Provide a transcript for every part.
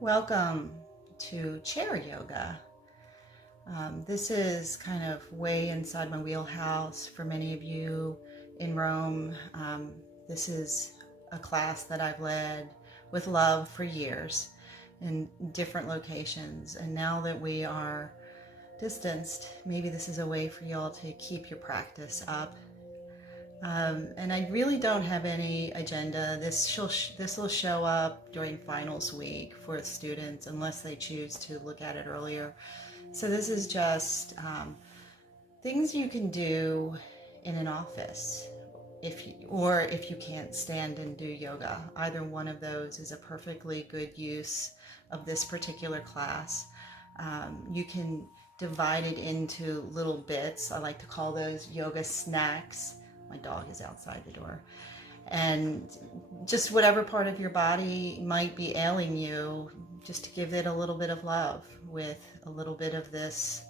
Welcome to chair yoga. This is kind of way inside my wheelhouse for many of you in Rome. This is a class that I've led with love for years in different locations. And now that we are distanced, maybe this is a way for y'all to keep your practice up. And I really don't have any agenda. This will show up during finals week for students unless they choose to look at it earlier. So this is just things you can do in an office if you can't stand and do yoga. Either one of those is a perfectly good use of this particular class. You can divide it into little bits. I like to call those yoga snacks. My dog is outside the door. And just whatever part of your body might be ailing you, just to give it a little bit of love with a little bit of this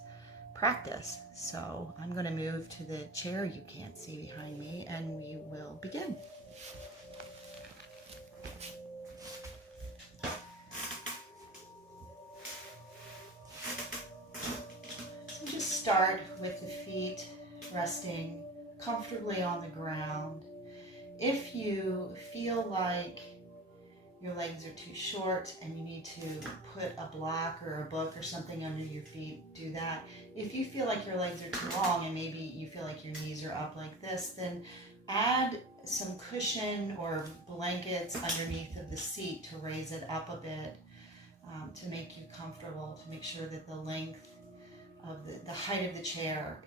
practice. So I'm going to move to the chair you can't see behind me, and we will begin. So just start with the feet resting comfortably on the ground. If you feel like your legs are too short and you need to put a block or a book or something under your feet, do that. If you feel like your legs are too long and maybe you feel like your knees are up like this, then add some cushion or blankets underneath of the seat to raise it up a bit, to make you comfortable, to make sure that the length of the height of the chair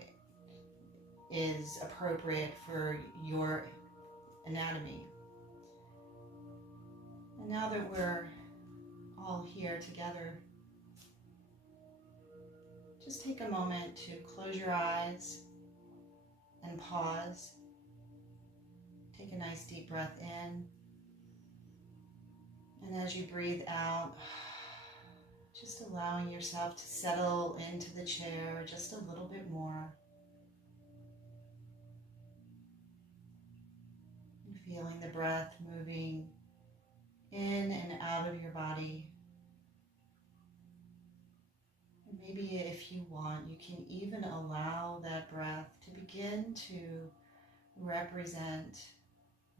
is appropriate for your anatomy. And now that we're all here together, just take a moment to close your eyes and pause. Take a nice deep breath in. And as you breathe out, just allowing yourself to settle into the chair just a little bit more. Feeling the breath moving in and out of your body. And maybe if you want, you can even allow that breath to begin to represent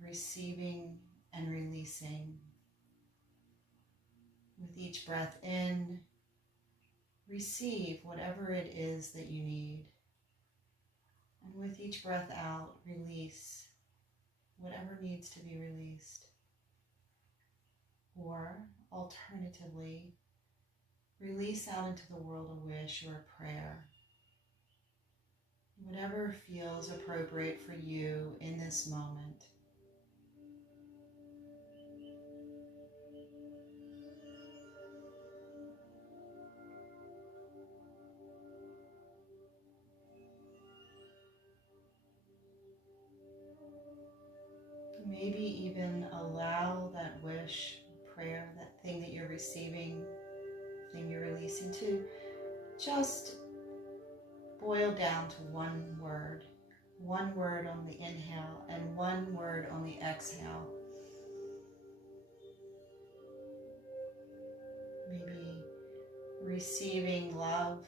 receiving and releasing. With each breath in, receive whatever it is that you need. And with each breath out, release whatever needs to be released. Or alternatively, release out into the world a wish or a prayer. Whatever feels appropriate for you in this moment. Maybe even allow that wish, prayer, that thing that you're receiving, thing you're releasing to, just boil down to one word on the inhale and one word on the exhale. Maybe receiving love,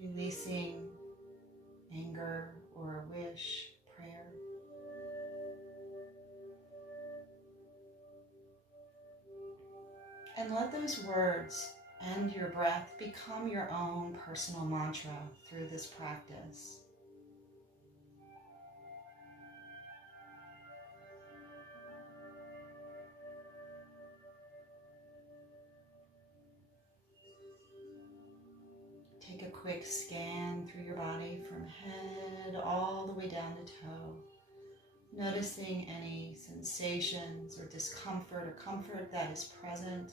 releasing anger or a wish, prayer. And let those words and your breath become your own personal mantra through this practice. Take a quick scan through your body from head all the way down to toe, noticing any sensations or discomfort or comfort that is present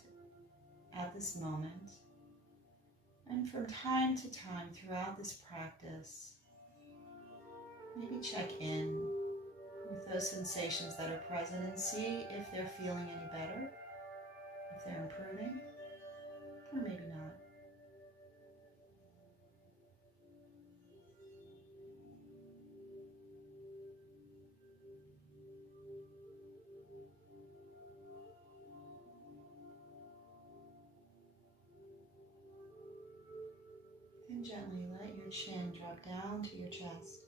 at this moment. And from time to time throughout this practice, maybe check in with those sensations that are present and see if they're feeling any better, if they're improving, or maybe not. gently let your chin drop down to your chest,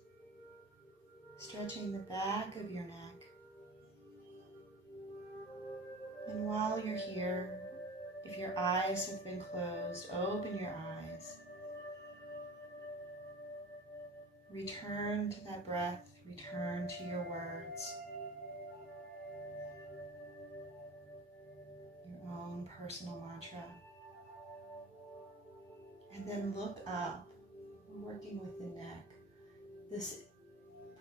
stretching the back of your neck. And while you're here, if your eyes have been closed, open your eyes. Return to that breath, return to your words, your own personal mantra. And then look up, working with the neck. This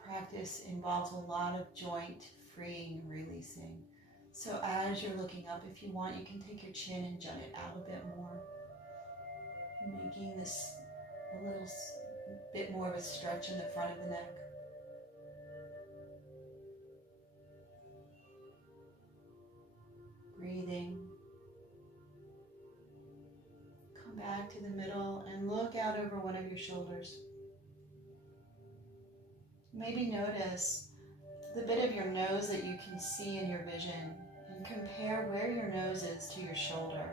practice involves a lot of joint freeing and releasing. So as you're looking up, if you want, you can take your chin and jut it out a bit more, making this a little bit more of a stretch in the front of the neck. Breathing. Come back to the middle and look out over one of your shoulders. Maybe notice the bit of your nose that you can see in your vision and compare where your nose is to your shoulder.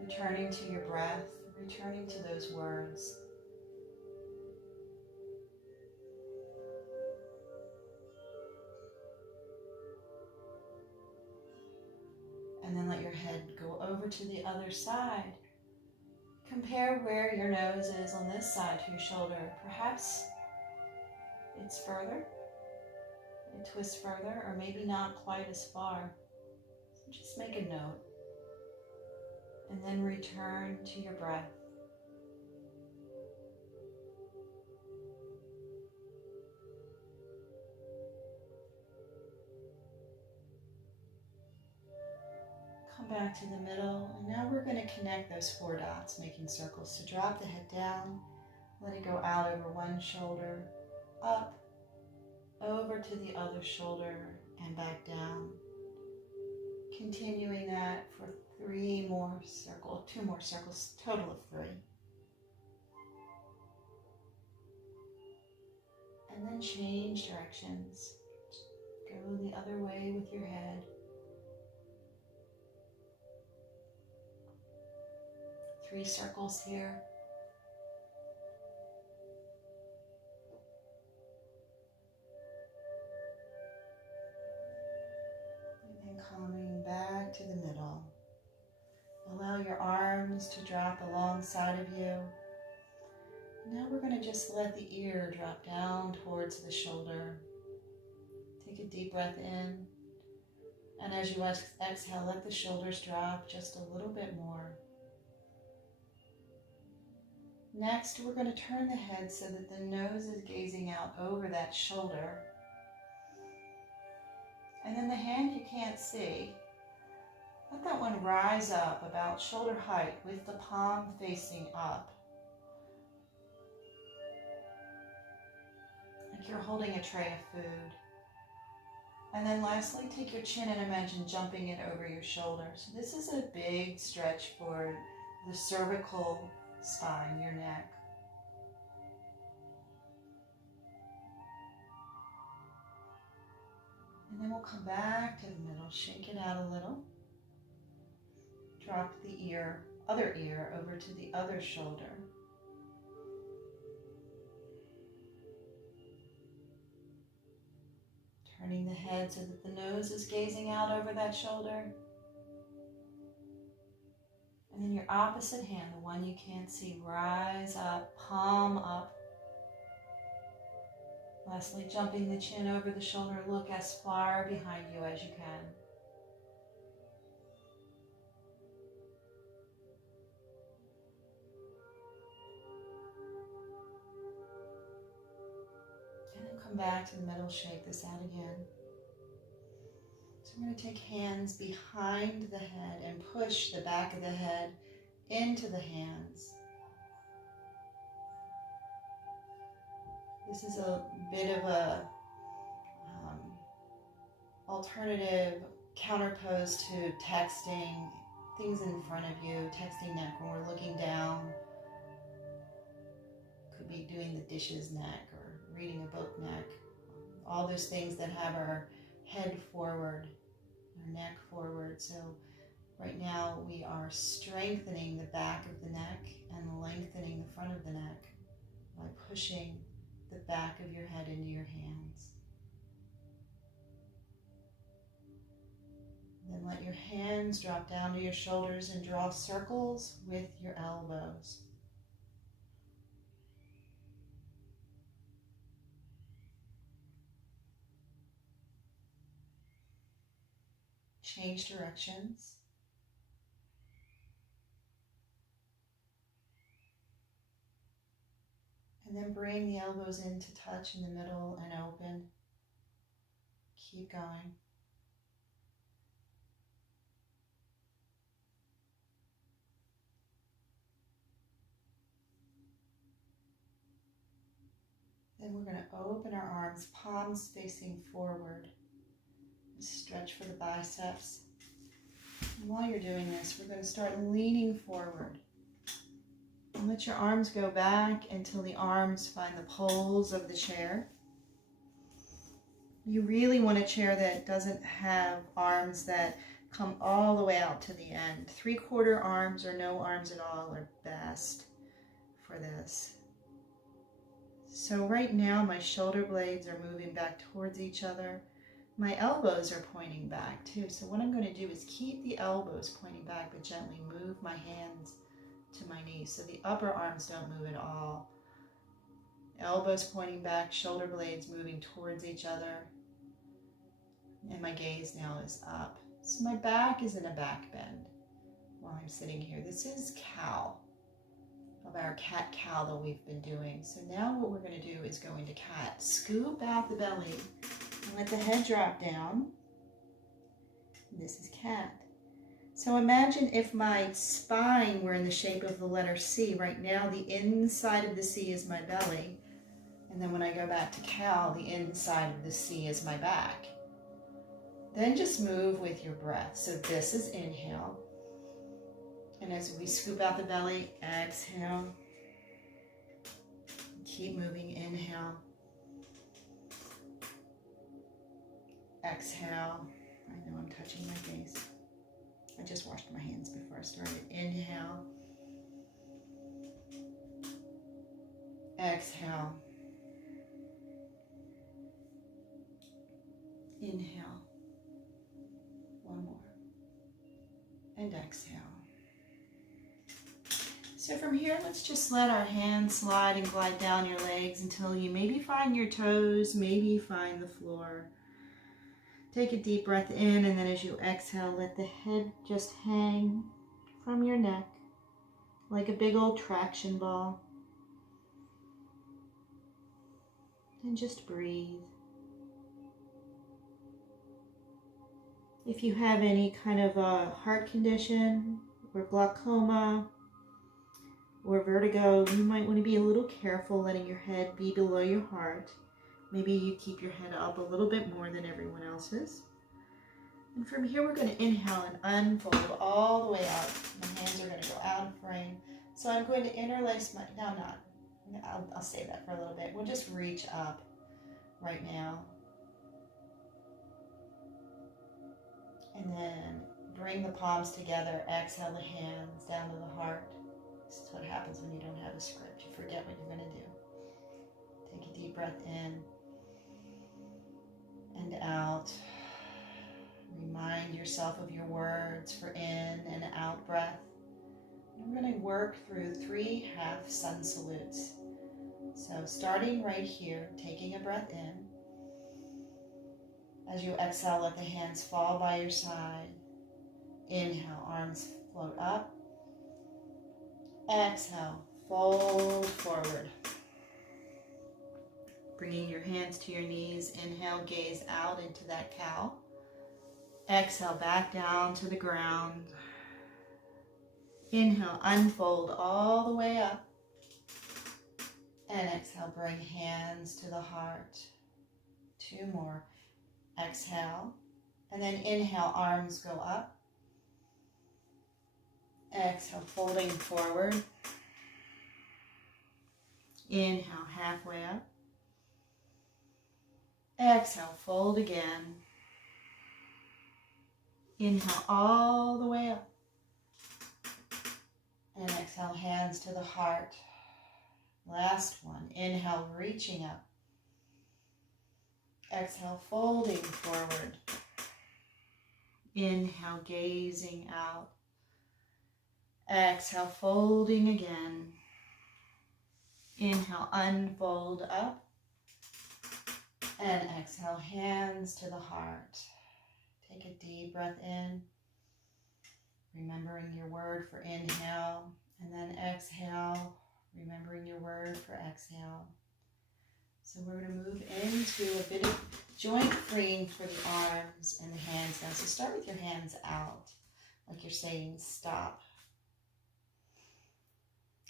Returning to your breath, returning to those words. And then let your head go over to the other side. Compare where your nose is on this side to your shoulder. Perhaps it's further, it twists further, or maybe not quite as far. So just make a note. And then return to your breath. Come back to the middle, and now we're going to connect those 4 dots, making circles. So drop the head down, let it go out over one shoulder, up, over to the other shoulder, and back down. Continuing that for 2 more circles, total of 3. And then change directions. Go the other way with your head. 3 circles here. And then coming back to the middle. Allow your arms to drop alongside of you. Now we're going to just let the ear drop down towards the shoulder. Take a deep breath in. And as you exhale, let the shoulders drop just a little bit more. Next, we're going to turn the head so that the nose is gazing out over that shoulder. And then the hand you can't see, let that one rise up about shoulder height with the palm facing up. Like you're holding a tray of food. And then lastly, take your chin and imagine jumping it over your shoulder. So this is a big stretch for the cervical spine, your neck. And then we'll come back to the middle, shake it out a little. Drop the other ear over to the other shoulder. Turning the head so that the nose is gazing out over that shoulder. And then your opposite hand, the one you can't see, rise up, palm up. Lastly, jumping the chin over the shoulder, look as far behind you as you can. And then come back to the middle, shake this out again. So I'm going to take hands behind the head and push the back of the head into the hands. This is a bit of a alternative counterpose to texting, things in front of you, texting neck when we're looking down. Could be doing the dishes neck or reading a book neck. All those things that have our head forward, our neck forward. So Right now we are strengthening the back of the neck and lengthening the front of the neck by pushing the back of your head into your hands. Then let your hands drop down to your shoulders and draw circles with your elbows. Change directions. And then bring the elbows in to touch in the middle and open. Keep going. Then we're going to open our arms, palms facing forward. Stretch for the biceps. And while you're doing this, we're going to start leaning forward. And let your arms go back until the arms find the poles of the chair. You really want a chair that doesn't have arms that come all the way out to the end. 3/4 arms or no arms at all are best for this. So right now my shoulder blades are moving back towards each other. My elbows are pointing back too. So what I'm going to do is keep the elbows pointing back, but gently move my hands to my knees so the upper arms don't move at all. Elbows pointing back, shoulder blades moving towards each other. And my gaze now is up. So my back is in a back bend while I'm sitting here. This is cow, of our cat-cow that we've been doing. So now what we're going to do is go into cat. Scoop out the belly and let the head drop down. This is cat. So imagine if my spine were in the shape of the letter C. Right now the inside of the C is my belly. And then when I go back to cow, the inside of the C is my back. Then just move with your breath. So this is inhale. And as we scoop out the belly, exhale. Keep moving, inhale. Exhale. I know I'm touching my face. I just washed my hands before I started. Inhale. Exhale. Inhale. One more. And exhale. So from here, let's just let our hands slide and glide down your legs until you maybe find your toes, maybe find the floor. Take a deep breath in, and then as you exhale, let the head just hang from your neck like a big old traction ball. And just breathe. If you have any kind of a heart condition or glaucoma or vertigo, you might want to be a little careful letting your head be below your heart. Maybe you keep your head up a little bit more than everyone else's. And from here, we're going to inhale and unfold all the way up. My hands are going to go out of frame. So I'm going to interlace my, no, I'm not. I'll save that for a little bit. We'll just reach up right now. And then bring the palms together. Exhale the hands down to the heart. This is what happens when you don't have a script. You forget what you're going to do. Take a deep breath in and out. Remind yourself of your words for in and out breath. And we're going to work through 3 half sun salutes. So starting right here, taking a breath in. As you exhale, let the hands fall by your side. Inhale, arms float up. Exhale, fold forward. Bringing your hands to your knees. Inhale, gaze out into that cow. Exhale, back down to the ground. Inhale, unfold all the way up. And exhale, bring hands to the heart. 2 more. Exhale. And then inhale, arms go up. Exhale, folding forward. Inhale, halfway up. Exhale, fold again. Inhale all the way up. And exhale, hands to the heart. Last one. Inhale, reaching up. Exhale, folding forward. Inhale, gazing out. Exhale, folding again. Inhale, unfold up. And exhale, hands to the heart. Take a deep breath in, remembering your word for inhale, and then exhale, remembering your word for exhale. So we're going to move into a bit of joint freeing for the arms and the hands now. So start with your hands out, like you're saying stop.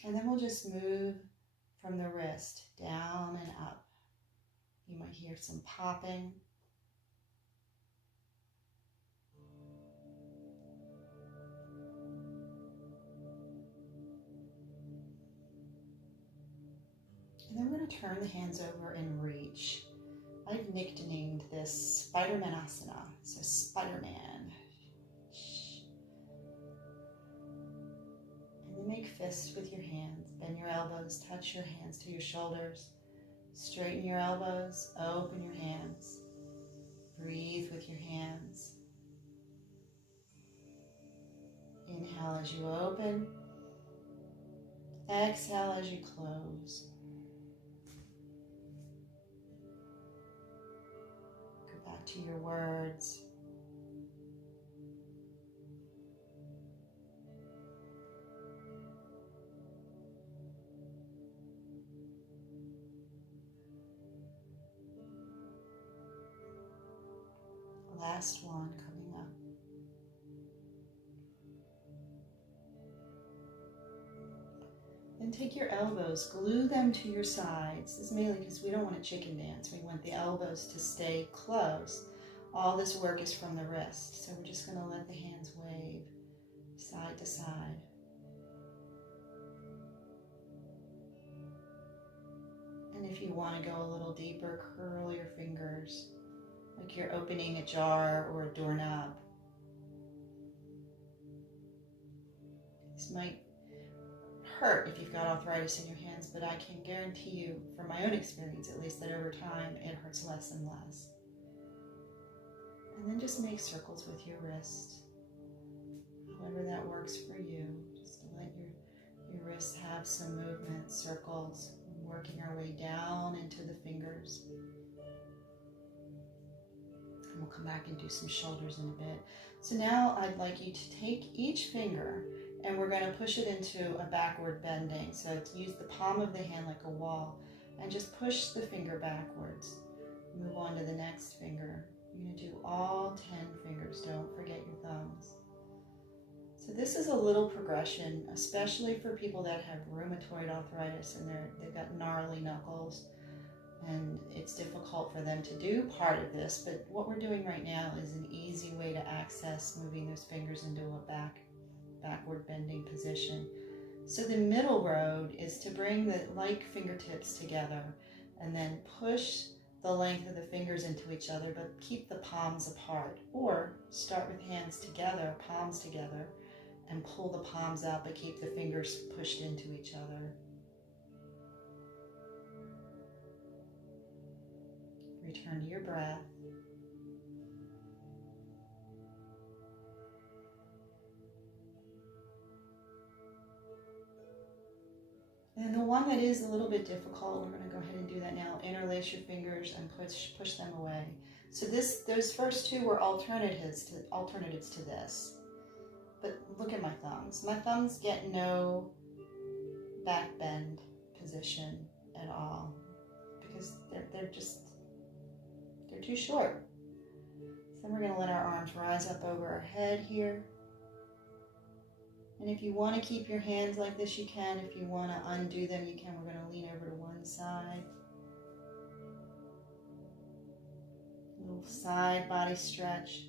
And then we'll just move from the wrist down and up. You might hear some popping. And then we're going to turn the hands over and reach. I've nicknamed this Spider-Man-asana, so Spider-Man. And then make fists with your hands. Bend your elbows, touch your hands to your shoulders. Straighten your elbows, open your hands. Breathe with your hands. Inhale as you open. Exhale as you close. Go back to your words. Last one coming up. Then take your elbows, glue them to your sides. This is mainly because we don't want a chicken dance. We want the elbows to stay close. All this work is from the wrist. So we're just going to let the hands wave side to side. And if you want to go a little deeper, curl your fingers like you're opening a jar or a doorknob. This might hurt if you've got arthritis in your hands, but I can guarantee you, from my own experience at least, that over time it hurts less and less. And then just make circles with your wrist, however that works for you. Just to let your wrists have some movement, circles, working our way down into the fingers. And we'll come back and do some shoulders in a bit. So now I'd like you to take each finger and we're going to push it into a backward bending. So use the palm of the hand like a wall and just push the finger backwards. Move on to the next finger. You're going to do all 10 fingers. Don't forget your thumbs. So this is a little progression, especially for people that have rheumatoid arthritis and they've got gnarly knuckles. And it's difficult for them to do part of this, but what we're doing right now is an easy way to access moving those fingers into a backward bending position. So the middle road is to bring the like fingertips together and then push the length of the fingers into each other, but keep the palms apart. Or start with hands together, palms together, and pull the palms out, but keep the fingers pushed into each other. Return to your breath. And the one that is a little bit difficult, we're going to go ahead and do that now. Interlace your fingers and push them away. So those first two were alternatives to this. But look at my thumbs. My thumbs get no back bend position at all because they're too short. So then we're going to let our arms rise up over our head here. And if you want to keep your hands like this, you can. If you want to undo them, you can. We're going to lean over to one side. A little side body stretch.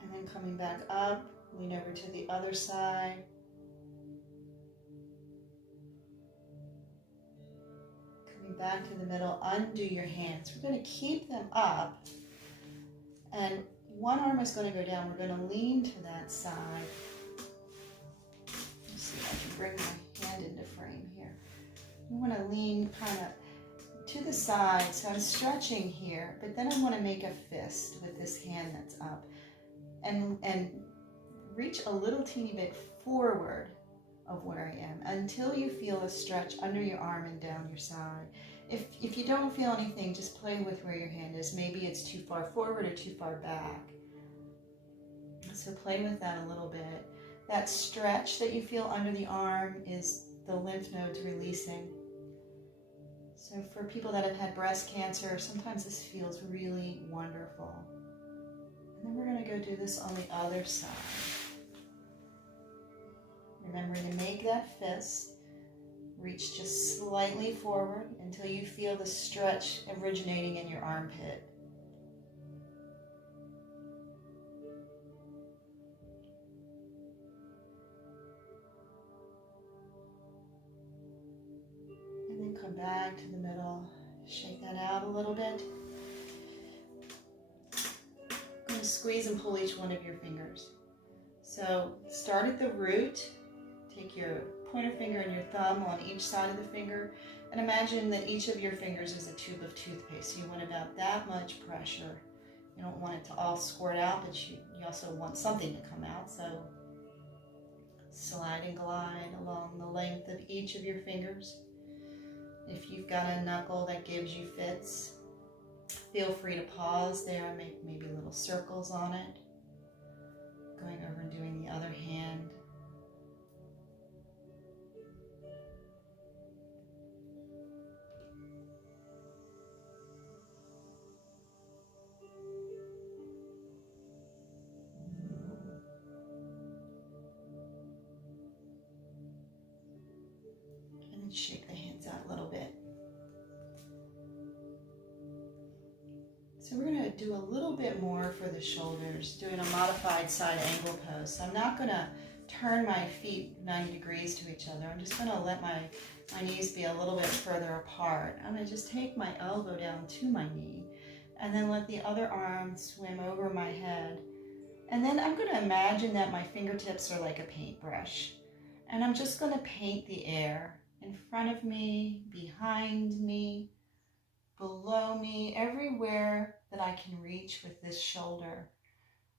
And then coming back up, lean over to the other side. Coming back to the middle, undo your hands. We're going to keep them up. And one arm is going to go down. We're going to lean to that side. Let's see if I can bring my hand into frame here. We want to lean kind of to the side. So I'm stretching here, but then I want to make a fist with this hand that's up and reach a little teeny bit forward of where I am until you feel a stretch under your arm and down your side. If you don't feel anything, just play with where your hand is. Maybe it's too far forward or too far back. So play with that a little bit. That stretch that you feel under the arm is the lymph nodes releasing. So for people that have had breast cancer, sometimes this feels really wonderful. And then we're going to go do this on the other side. Remembering to make that fist. Reach just slightly forward until you feel the stretch originating in your armpit. And then come back to the middle. Shake that out a little bit. I'm going to squeeze and pull each one of your fingers. So start at the root. Take your pointer finger and your thumb on each side of the finger, and imagine that each of your fingers is a tube of toothpaste. So you want about that much pressure. You don't want it to all squirt out, but you also want something to come out. So slide and glide along the length of each of your fingers. If you've got a knuckle that gives you fits, feel free to pause there and make maybe little circles on it. Going over and doing the other hand. Shake the hands out a little bit. So we're going to do a little bit more for the shoulders, doing a modified side angle pose. So I'm not going to turn my feet 90 degrees to each other. I'm just going to let my knees be a little bit further apart. I'm going to just take my elbow down to my knee and then let the other arm swim over my head. And then I'm going to imagine that my fingertips are like a paintbrush. And I'm just going to paint the air. In front of me, behind me, below me, everywhere that I can reach with this shoulder.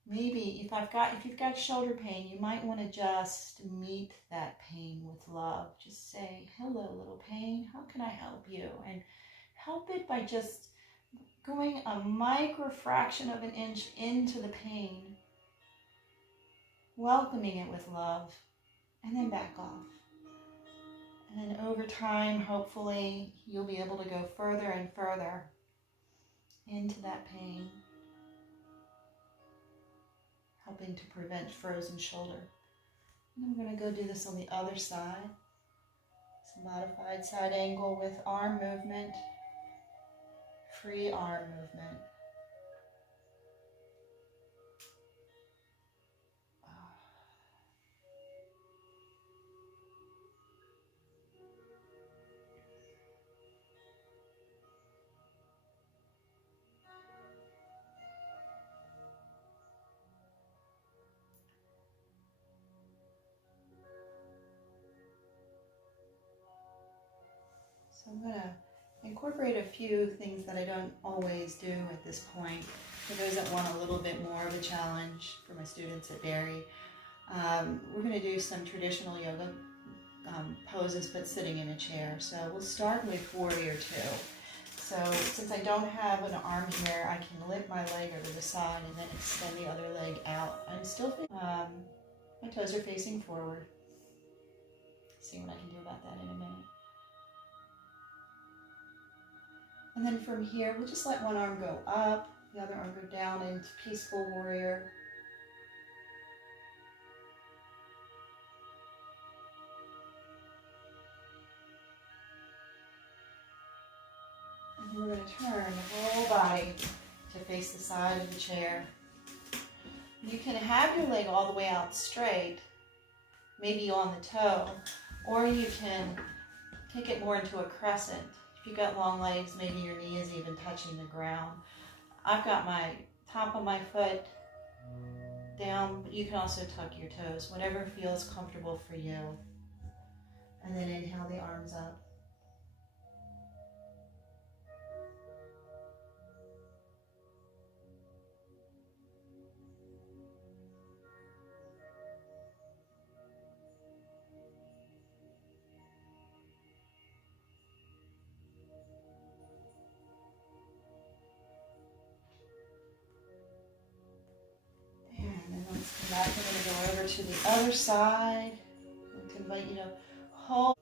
Maybe if you've got shoulder pain, you might want to just meet that pain with love. Just say, hello, little pain, how can I help you? And help it by just going a micro fraction of an inch into the pain, welcoming it with love, and then back off. And then over time, hopefully, you'll be able to go further and further into that pain, helping to prevent frozen shoulder. And I'm going to go do this on the other side. It's a modified side angle with arm movement, free arm movement. So I'm going to incorporate a few things that I don't always do at this point. For those that want a little bit more of a challenge, for my students at Berry, we're going to do some traditional yoga poses, but sitting in a chair. So we'll start with Warrior Two. So since I don't have an arm here, I can lift my leg over the side and then extend the other leg out. I'm still, my toes are facing forward. See what I can do about that in a minute. And then from here, we'll just let one arm go up, the other arm go down into Peaceful Warrior. And we're going to turn the whole body to face the side of the chair. You can have your leg all the way out straight, maybe on the toe, or you can take it more into a crescent. If you've got long legs, maybe your knee is even touching the ground. I've got my top of my foot down, but you can also tuck your toes, whatever feels comfortable for you. And then inhale the arms up. And then let's come back. We're going to go over to the other side. I can invite you to hold.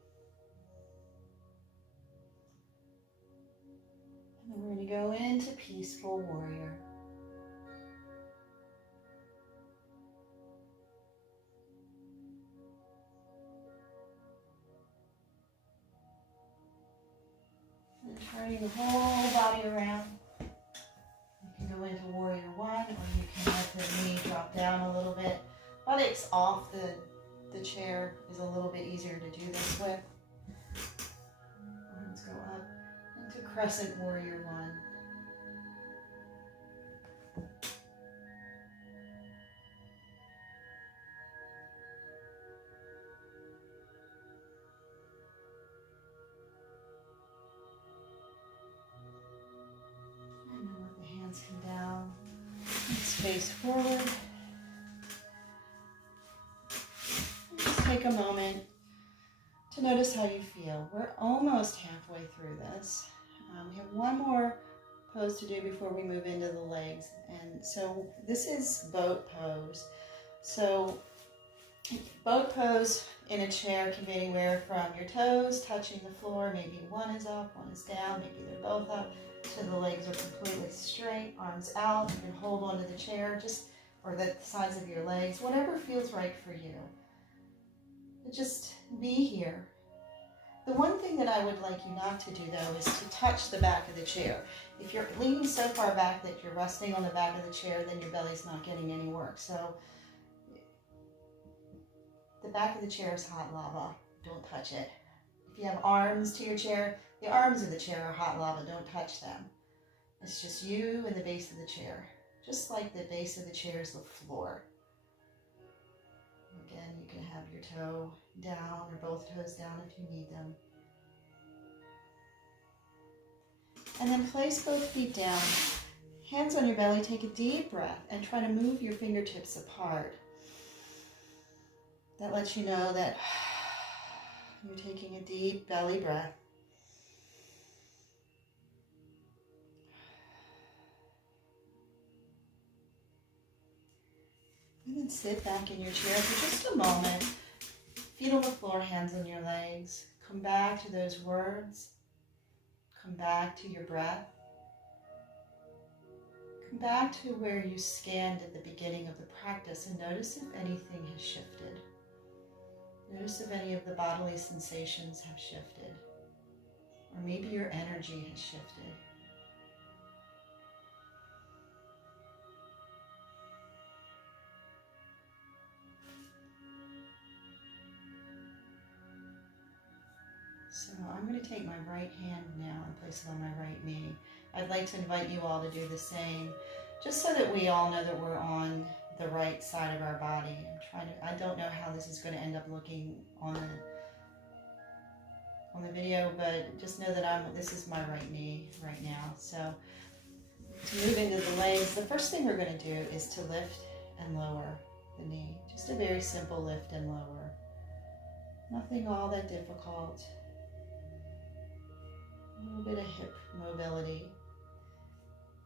And then we're going to go into peaceful warrior. And turning the whole body around. You can go into warrior one, or you can let the knee drop down a little bit. Buttocks off the chair is a little bit easier to do this with. Arms go up into crescent warrior one. And then let the hands come down. Let's face forward. Just take a moment to notice how you feel. We're almost halfway through this. We have one more pose to do before we move into the legs. And so this is boat pose. So boat pose in a chair can be anywhere from your toes touching the floor, maybe one is up, one is down, maybe they're both up, to the legs are completely straight, arms out. You can hold onto the chair, or the sides of your legs, whatever feels right for you. But just be here. The one thing that I would like you not to do, though, is to touch the back of the chair. If you're leaning so far back that you're resting on the back of the chair, then your belly's not getting any work. So the back of the chair is hot lava. Don't touch it. If you have arms to your chair, the arms of the chair are hot lava. Don't touch them. It's just you and the base of the chair. Just like the base of the chair is the floor. Again, you can have your toe down or both toes down if you need them. And then place both feet down. Hands on your belly, take a deep breath and try to move your fingertips apart. That lets you know that you're taking a deep belly breath. And then sit back in your chair for just a moment. Feet on the floor, hands on your legs. Come back to those words. Come back to your breath. Come back to where you scanned at the beginning of the practice and notice if anything has shifted. Notice if any of the bodily sensations have shifted. Or maybe your energy has shifted. So I'm going to take my right hand now and place it on my right knee. I'd like to invite you all to do the same, just so that we all know that we're on the right side of our body. I don't know how this is going to end up looking on the video, but just know that this is my right knee right now. So to move into the legs, the first thing we're going to do is to lift and lower the knee. Just a very simple lift and lower. Nothing all that difficult. A little bit of hip mobility.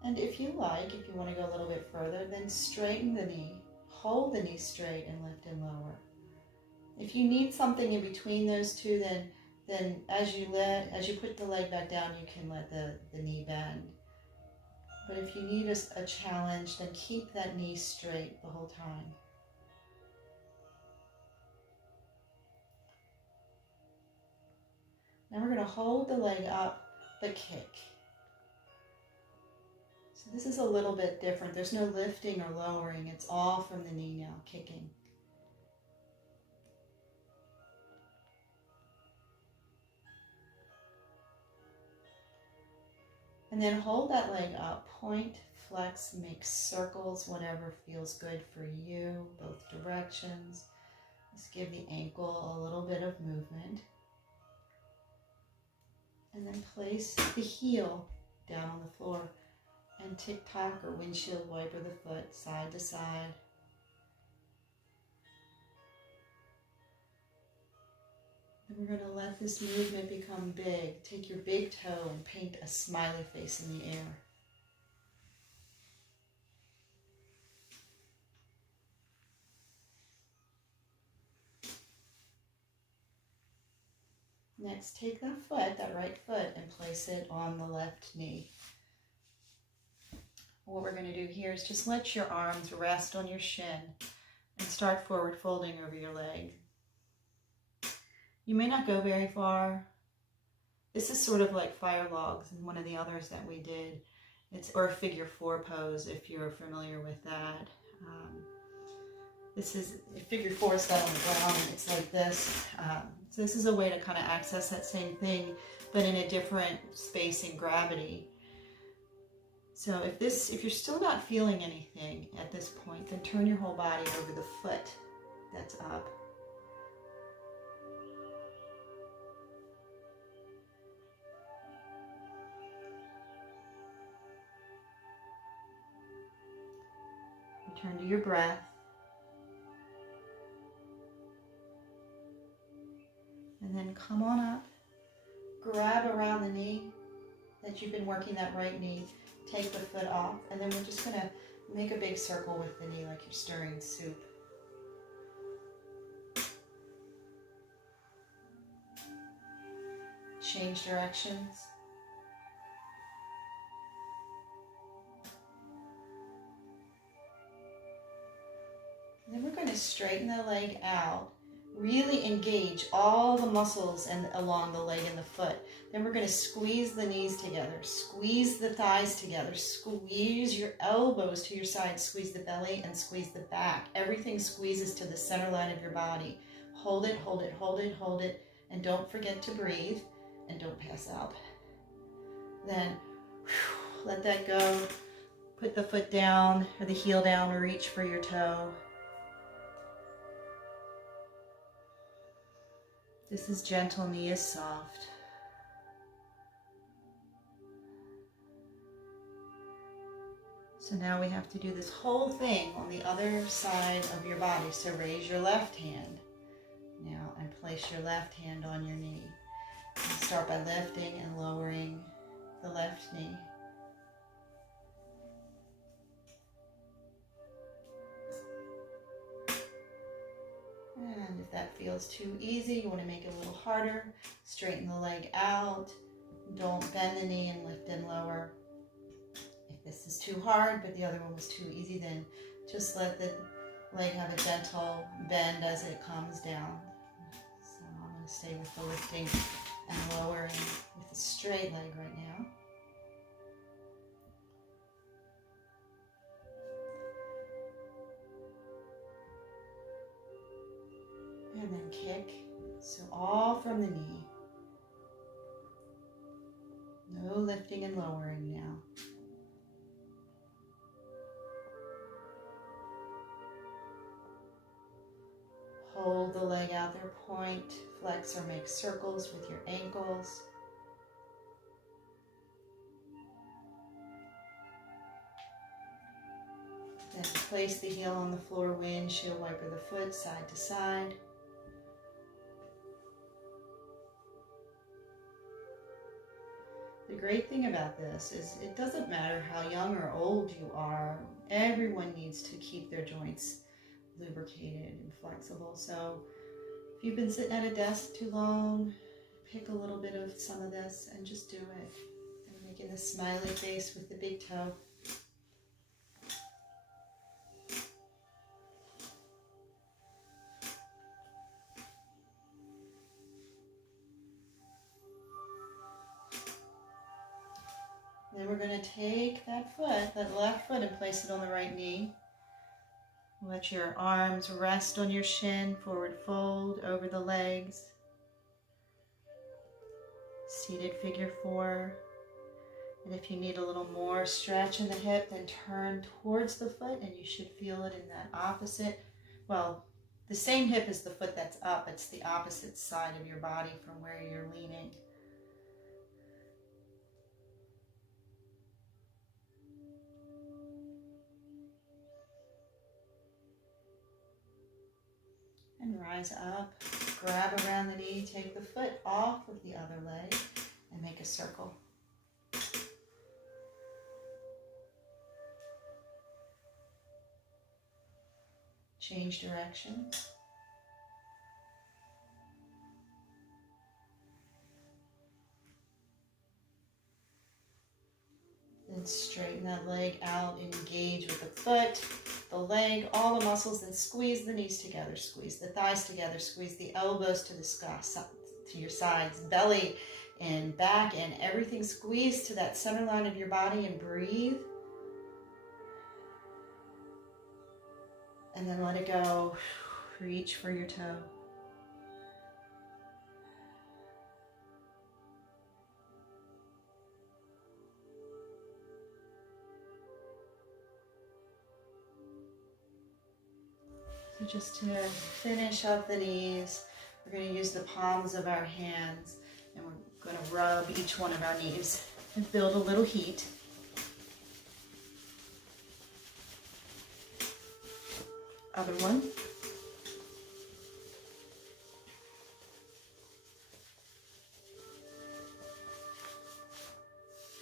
And if you want to go a little bit further, then straighten the knee. Hold the knee straight and lift and lower. If you need something in between those two, then as you put the leg back down, you can let the knee bend. But if you need a challenge, then keep that knee straight the whole time. Now we're going to hold the leg up, but kick. So this is a little bit different. There's no lifting or lowering. It's all from the knee now, kicking. And then hold that leg up, point flex, make circles, whatever feels good for you, both directions. Just give the ankle a little bit of movement. And then place the heel down on the floor and tick-tock or windshield wiper the foot side to side. And we're going to let this movement become big. Take your big toe and paint a smiley face in the air. Next, take that foot, that right foot, and place it on the left knee. What we're going to do here is just let your arms rest on your shin and start forward folding over your leg. You may not go very far. This is sort of like fire logs in one of the others that we did. Or a figure four pose if you're familiar with that. This is figure four is that on the ground and it's like this. So this is a way to kind of access that same thing, but in a different space and gravity. So if you're still not feeling anything at this point, then turn your whole body over the foot that's up. Return to your breath. And then come on up, grab around the knee that you've been working, that right knee, take the foot off, and then we're just going to make a big circle with the knee like you're stirring soup. Change directions. And then we're going to straighten the leg out. Really engage all the muscles along the leg and the foot. Then we're going to squeeze the knees together, squeeze the thighs together, squeeze your elbows to your side, squeeze the belly and squeeze the back. Everything squeezes to the center line of your body. Hold it, hold it, hold it, hold it, and don't forget to breathe and don't pass out. Then let that go. Put the foot down or the heel down, reach for your toe. This is gentle, knee is soft. So now we have to do this whole thing on the other side of your body. So raise your left hand now and place your left hand on your knee. And start by lifting and lowering the left knee. And if that feels too easy, you want to make it a little harder, straighten the leg out. Don't bend the knee and lift and lower. If this is too hard, but the other one was too easy, then just let the leg have a gentle bend as it comes down. So I'm going to stay with the lifting and lowering with a straight leg right now. And then kick, so all from the knee. No lifting and lowering now. Hold the leg out there, point, flex or make circles with your ankles. Then place the heel on the floor, windshield wiper the foot side to side. The great thing about this is it doesn't matter how young or old you are, everyone needs to keep their joints lubricated and flexible. So if you've been sitting at a desk too long, pick a little bit of some of this and just do it. And making the smiley face with the big toe. Then we're going to take that foot, that left foot, and place it on the right knee. Let your arms rest on your shin, forward fold over the legs. Seated figure four. And if you need a little more stretch in the hip, then turn towards the foot and you should feel it in that opposite, well, the same hip as the foot that's up, it's the opposite side of your body from where you're leaning. And rise up, grab around the knee, take the foot off of the other leg and make a circle. Change direction. Then straighten that leg out, engage with the foot, the leg, all the muscles, then squeeze the knees together, squeeze the thighs together, squeeze the elbows to the sky, to your sides, belly and back and everything squeeze to that center line of your body and breathe. And then let it go. Reach for your toe. So just to finish up the knees, we're going to use the palms of our hands and we're going to rub each one of our knees and build a little heat. Other one.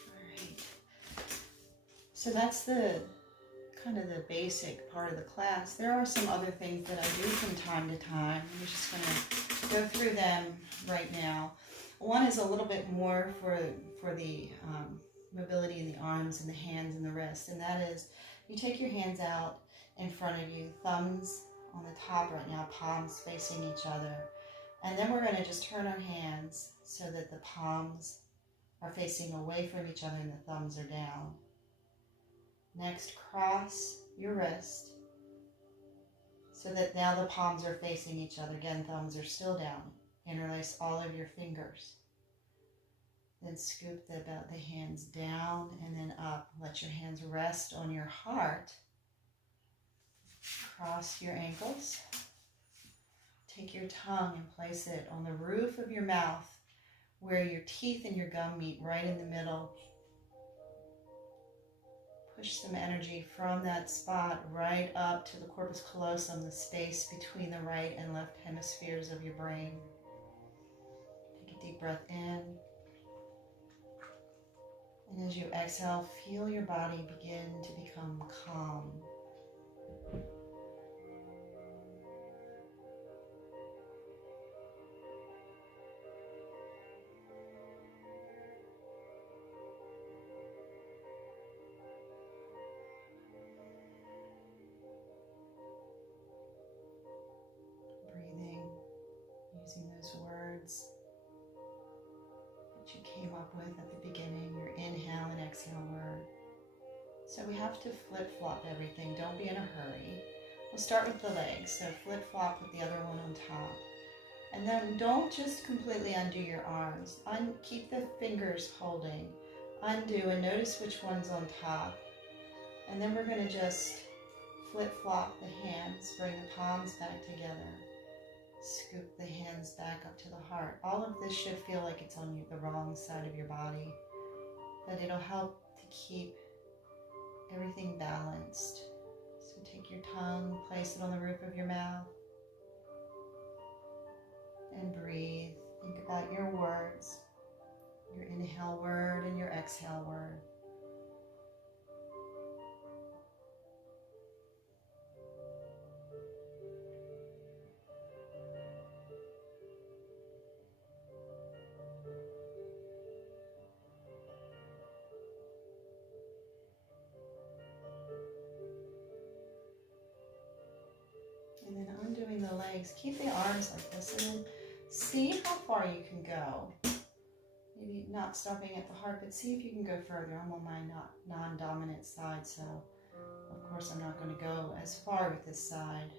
All right. So that's the kind of the basic part of the class. There are some other things that I do from time to time. I'm just going to go through them right now. One is a little bit more for the mobility in the arms and the hands and the wrists, and that is you take your hands out in front of you, thumbs on the top right now, palms facing each other. And then we're going to just turn our hands so that the palms are facing away from each other and the thumbs are down. Next, cross your wrist so that now the palms are facing each other. Again, thumbs are still down. Interlace all of your fingers. Then scoop the hands down and then up. Let your hands rest on your heart. Cross your ankles. Take your tongue and place it on the roof of your mouth where your teeth and your gum meet, right in the middle. Push some energy from that spot right up to the corpus callosum, the space between the right and left hemispheres of your brain. Take a deep breath in. And as you exhale, feel your body begin to become calm. Using those words that you came up with at the beginning, your inhale and exhale word. So we have to flip-flop everything. Don't be in a hurry. We'll start with the legs. So flip-flop with the other one on top. And then don't just completely undo your arms. Keep the fingers holding. Undo and notice which one's on top. And then we're going to just flip-flop the hands. Bring the palms back together. Scoop the hands back up to the heart. All of this should feel like it's on the wrong side of your body, but it'll help to keep everything balanced. So take your tongue, place it on the roof of your mouth, and breathe. Think about your words, your inhale word and your exhale word. And then undoing the legs, keep the arms like this and then see how far you can go. Maybe not stopping at the heart, but see if you can go further. I'm on my non-dominant side, so of course I'm not going to go as far with this side.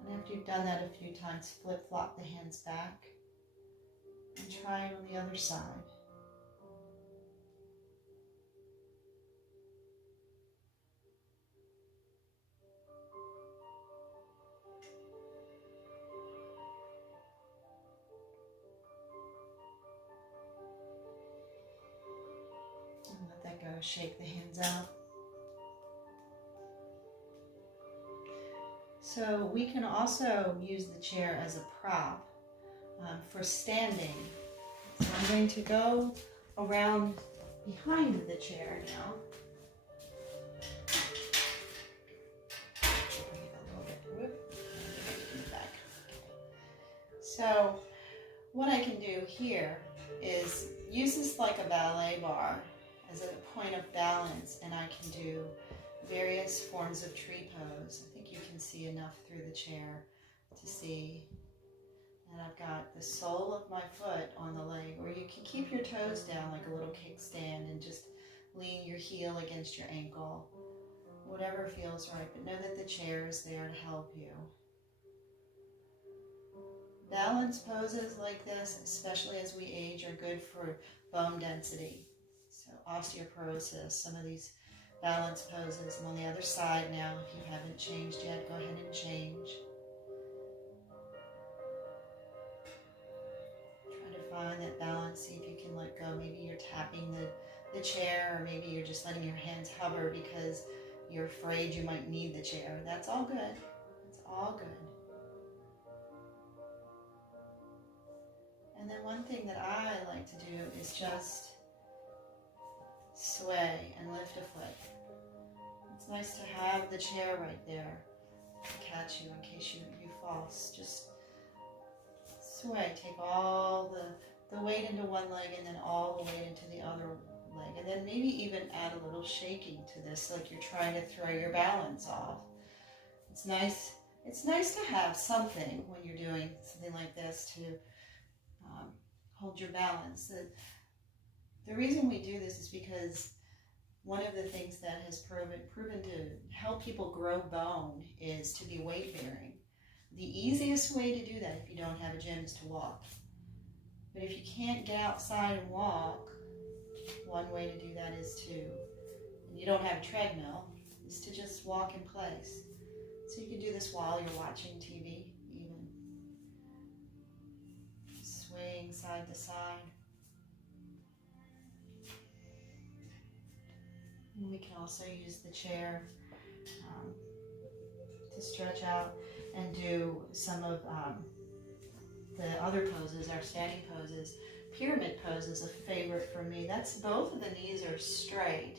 And after you've done that a few times, flip-flop the hands back. And try it on the other side. And let that go. Shake the hands out. So we can also use the chair as a prop for standing. So I'm going to go around behind the chair now. Bring it a little bit. Whoop. Back. So what I can do here is use this like a ballet bar as a point of balance, and I can do various forms of tree pose. I think you can see enough through the chair to see. And I've got the sole of my foot on the leg, or you can keep your toes down like a little kickstand and just lean your heel against your ankle. Whatever feels right, but know that the chair is there to help you. Balance poses like this, especially as we age, are good for bone density. So osteoporosis, some of these balance poses. And on the other side now, if you haven't changed yet, go ahead and change. Try to find that balance, see if you can let go. Maybe you're tapping the chair, or maybe you're just letting your hands hover because you're afraid you might need the chair. That's all good. It's all good. And then one thing that I like to do is just sway and lift a foot. It's nice to have the chair right there to catch you in case you fall. Just sway. Take all the weight into one leg and then all the weight into the other leg. And then maybe even add a little shaking to this, like you're trying to throw your balance off. It's nice to have something when you're doing something like this to hold your balance. The reason we do this is because one of the things that has proven to help people grow bone is to be weight bearing. The easiest way to do that if you don't have a gym is to walk. But if you can't get outside and walk, one way to do that is to, and you don't have a treadmill, is to just walk in place. So you can do this while you're watching TV, even. Swaying side to side. And we can also use the chair to stretch out and do some of the other poses, our standing poses. Pyramid pose is a favorite for me. That's both of the knees are straight.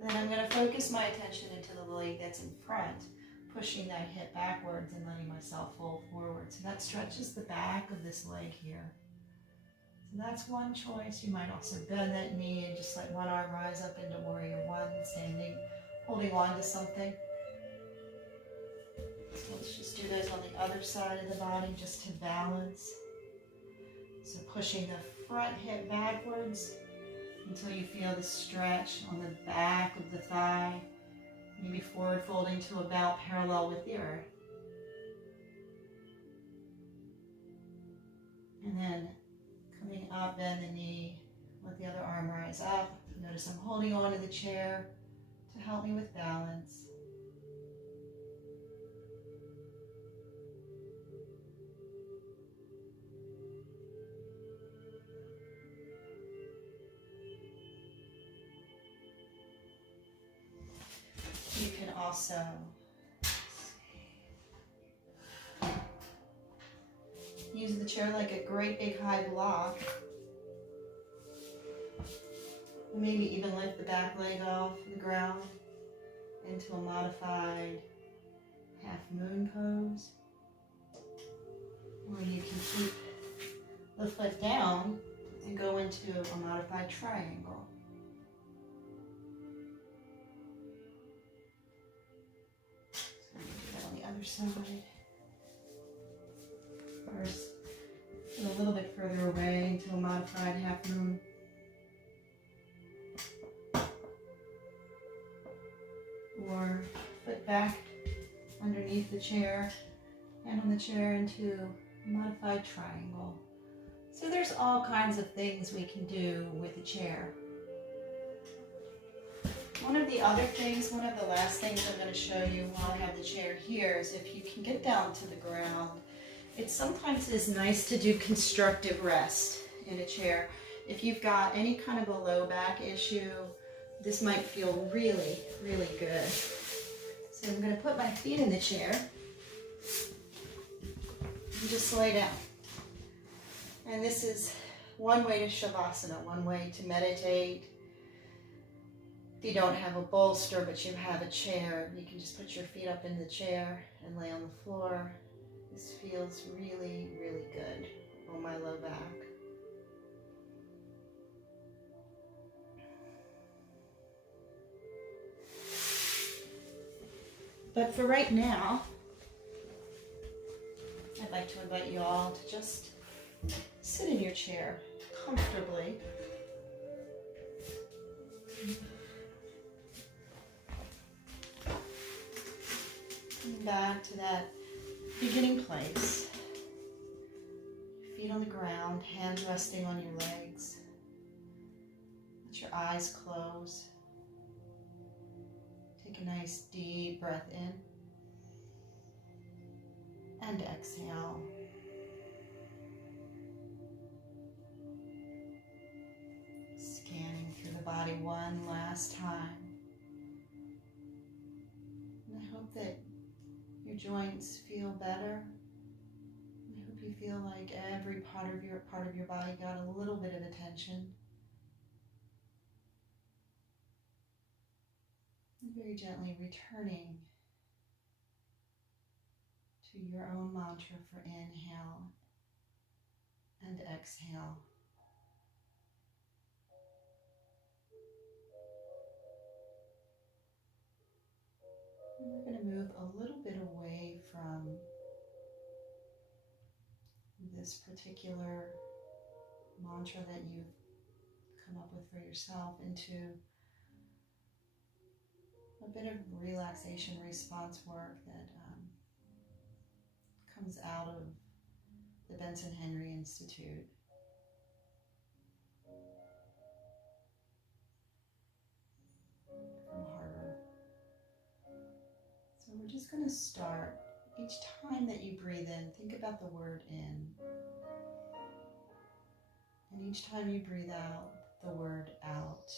And then I'm going to focus my attention into the leg that's in front, pushing that hip backwards and letting myself fold forward. So that stretches the back of this leg here. So that's one choice. You might also bend that knee and just let one arm rise up into warrior one, standing, holding on to something. So let's just do those on the other side of the body just to balance. So pushing the front hip backwards until you feel the stretch on the back of the thigh. Maybe forward folding to about parallel with the earth. And then coming up, bend the knee, let the other arm rise up. Notice I'm holding on to the chair to help me with balance. You can also use the chair like a great big high block. And maybe even lift the back leg off the ground into a modified half moon pose. Or you can keep the foot down and go into a modified triangle. Other side. First, a little bit further away into a modified half moon. Or foot back underneath the chair, and on the chair into a modified triangle. So there's all kinds of things we can do with a chair. One of the other things, one of the last things I'm going to show you while I have the chair here is if you can get down to the ground, it sometimes is nice to do constructive rest in a chair. If you've got any kind of a low back issue, this might feel really, really good. So I'm going to put my feet in the chair and just lay down. And this is one way to Shavasana, one way to meditate. If you don't have a bolster but you have a chair, you can just put your feet up in the chair and lay on the floor. This feels really, really good on my low back. But for right now, I'd like to invite you all to just sit in your chair comfortably. And back to that beginning place. Feet on the ground, hands resting on your legs. Let your eyes close. Take a nice deep breath in and exhale. Scanning through the body one last time. And I hope that your joints feel better. I hope you feel like every part of your body got a little bit of attention. And very gently returning to your own mantra for inhale and exhale. And we're going to move a little bit away from this particular mantra that you've come up with for yourself into a bit of relaxation response work that comes out of the Benson-Henry Institute. From Harvard. So we're just going to start. Each time that you breathe in, think about the word in. And each time you breathe out, the word out.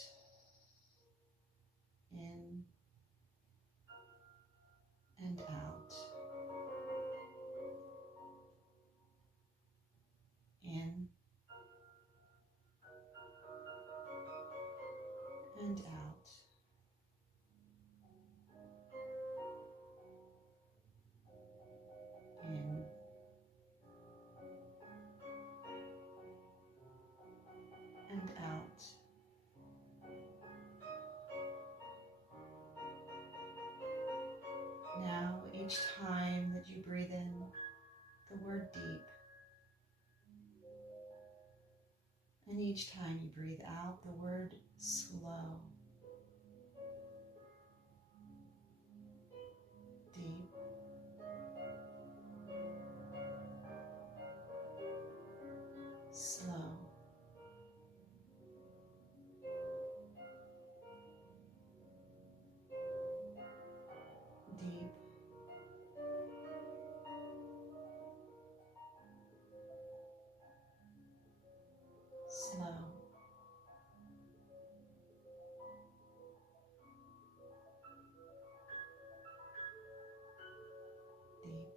In and out. In and out. In and out. Now, each time that you breathe in, the word deep. And each time you breathe out, the word slow. Deep. Slow. Deep. Slow. Deep.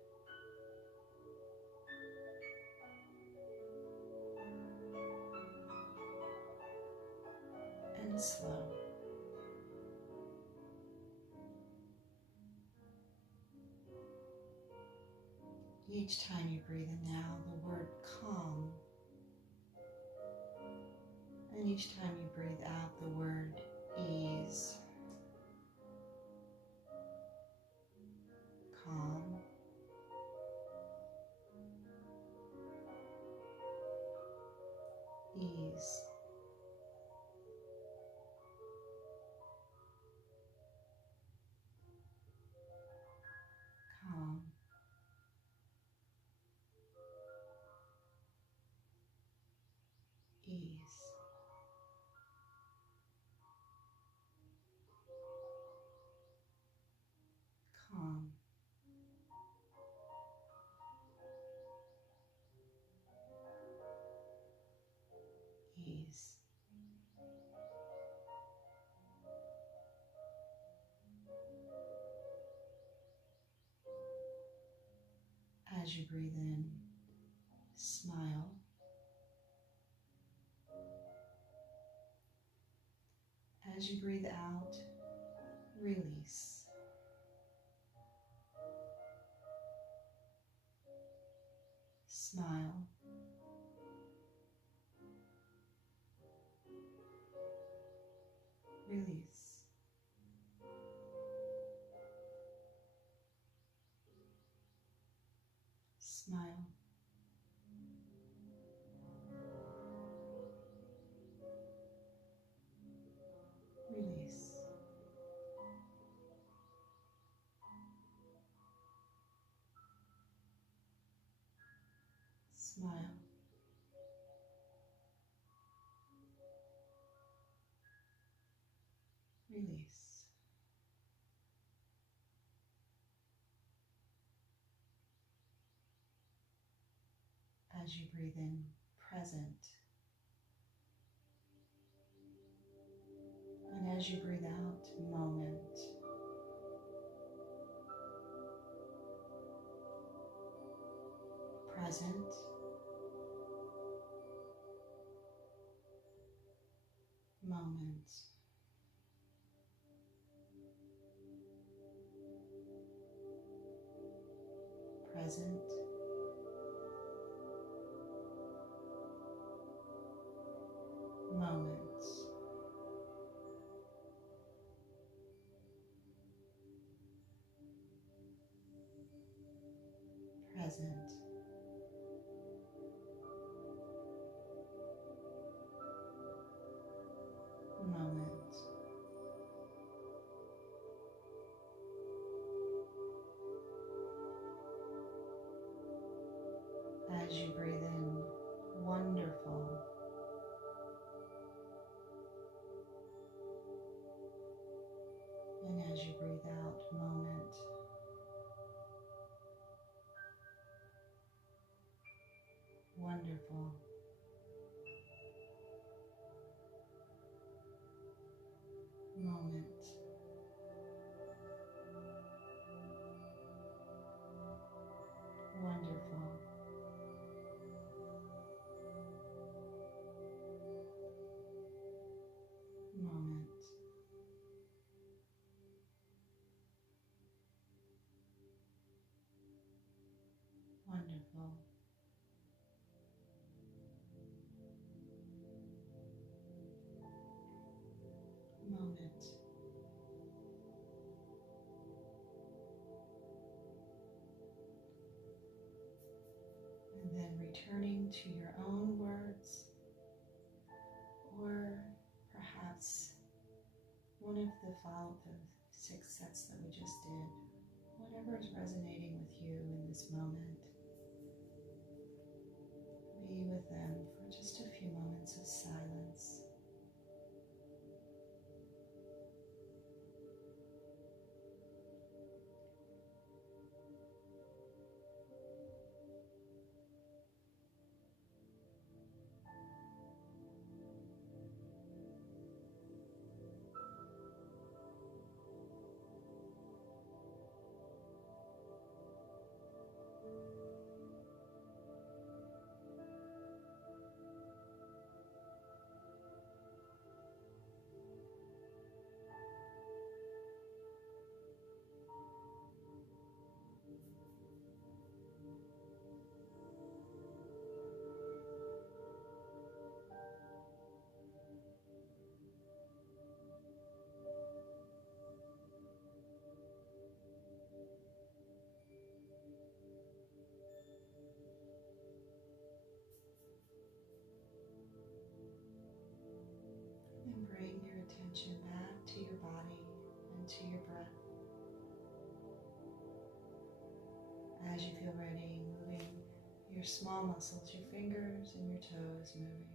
And slow. Each time you breathe in now, the word calm. And each time you breathe out, the word ease. Calm. Ease. Calm. As you breathe in, smile. As you breathe out, release. Smile. Release. Smile. Release. Smile. Release. As you breathe in, present. And as you breathe out, moment. Present. Moment. Present. Moment. Present. Moment. As you breathe in, wonderful. And as you breathe out, moment. Wonderful. Moment. Wonderful. Moment. Wonderful. Moment. And then returning to your own words, or perhaps one of the 6 sets that we just did, whatever is resonating with you in this moment. Be with them for just a few moments of silence. And bring your attention back to your body and to your breath. As you feel ready, moving your small muscles, your fingers and your toes moving.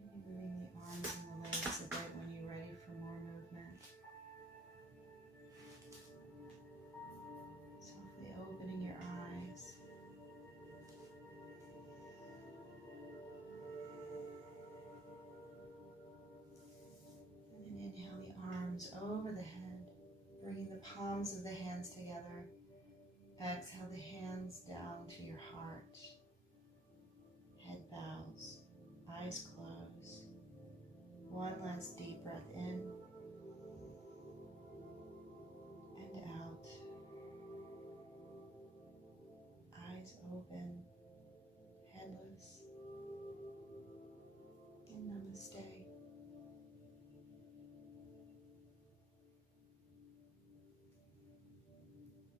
Maybe moving the arms and the legs a bit when you're ready for more movement. Softly opening your eyes. And then inhale the arms over the head, bringing the palms of the hands together. Exhale the hands down to your heart. Head bows, eyes closed. One last deep breath in and out. Eyes open, head loose.